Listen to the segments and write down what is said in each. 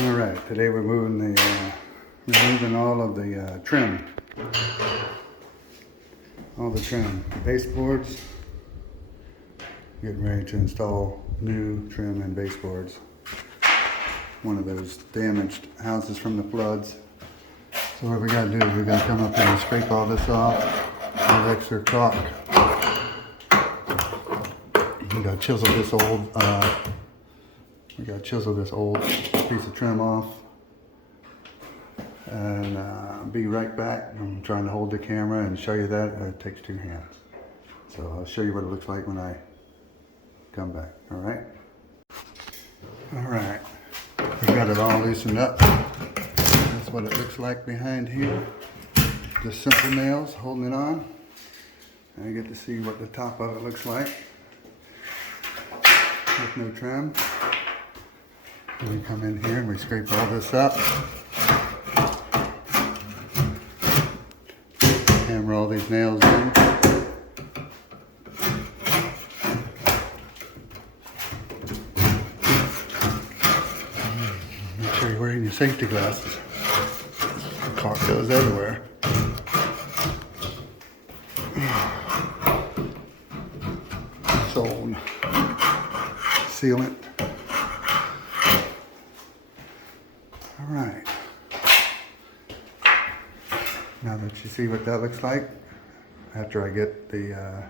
All right, today we're removing all of the trim, baseboards. Getting ready to install new trim and baseboards. One of those damaged houses from the floods. So what we gotta do is we gotta come up here and scrape all this off, all the extra caulk. We gotta chisel this old piece of trim off. And be right back. I'm trying to hold the camera and show you that. It takes two hands. So I'll show you what it looks like when I come back. All right? All right. We've got it all loosened up. That's what it looks like behind here. Just simple nails holding it on. And I get to see what the top of it looks like with no trim. And we come in here and we scrape all this up. Hammer all these nails in. Make sure you're wearing your safety glasses. Caulk goes everywhere. Sold sealant. All right. Now that you see what that looks like, after I get the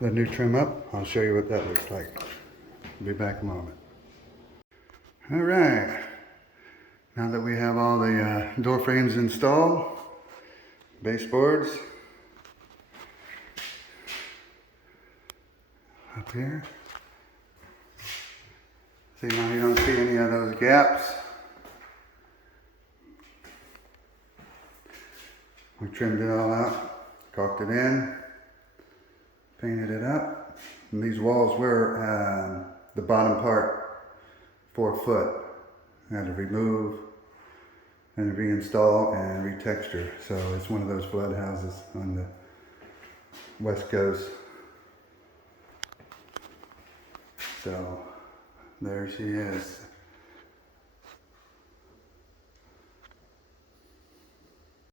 new trim up, I'll show you what that looks like. I'll be back in a moment. All right. Now that we have all the door frames installed, baseboards up here. See, now you don't see any of those gaps. We trimmed it all out, caulked it in, painted it up. And these walls were the bottom part 4 foot. I had to remove and reinstall and retexture. So it's one of those flood houses on the west coast. So there she is.